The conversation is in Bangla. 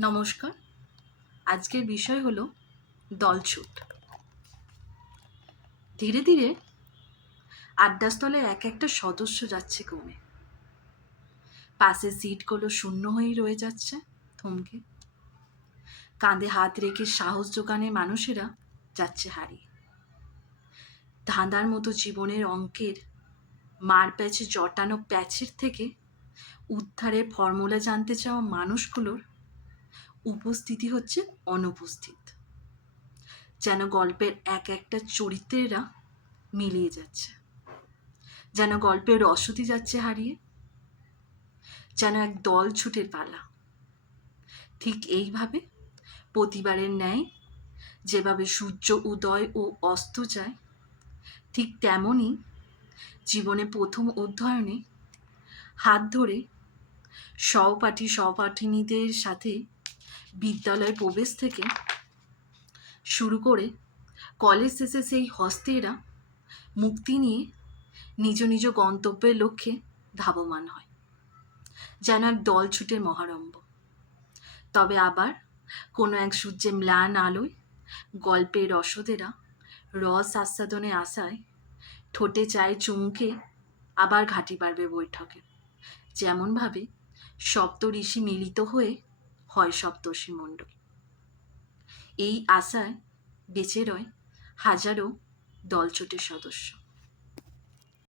নমস্কার। আজকের বিষয় হলো দলছুট। ধীরে ধীরে আড্ডাস্থলে এক একটা সদস্য যাচ্ছে কমে পাশের সিটগুলো শূন্য হয়েই রয়ে যাচ্ছে থমকে। কাঁধে হাত রেখে সাহস জোগানের মানুষেরা যাচ্ছে হারিয়ে। ধাঁধার মতো জীবনের অঙ্কের মার প্যাচে জটানো প্যাচের থেকে উদ্ধারের ফর্মুলা জানতে চাওয়া মানুষগুলোর উপস্থিতি হচ্ছে অনুপস্থিত। যেন গল্পের এক একটা চরিত্রেরা মিলিয়ে যাচ্ছে। যেন গল্পের রসতি যাচ্ছে হারিয়ে। যেন এক দল ছুটের পালা। ঠিক এইভাবে প্রতিবারের ন্যায় যেভাবে সূর্য উদয় ও অস্ত যায়, ঠিক তেমনই জীবনে প্রথম অধ্যয়নে হাত ধরে সহপাঠী সহপাঠিনীদের সাথে বিদ্যালয় প্রবেশ থেকে শুরু করে কলেজ শেষে সেই হস্তেরা মুক্তি নিয়ে নিজ নিজ গন্তব্যের লক্ষ্যে ধাবমান হয়, যেন এক দল ছুটের মহারম্ভ। তবে আবার কোনো এক সূর্যে ম্লান আলোয় গল্পের রসদেরা রস আস্বাদনে আসায় ঠোঁটে চায় চুমুকে আবার ঘাঁটি পারবে বৈঠকে। যেমনভাবে সপ্ত ঋষি মিলিত হয়ে হয় সপ্তর্ষি মণ্ডল। এই আশায় বেঁচে রয় হাজারো দলচোটের সদস্য।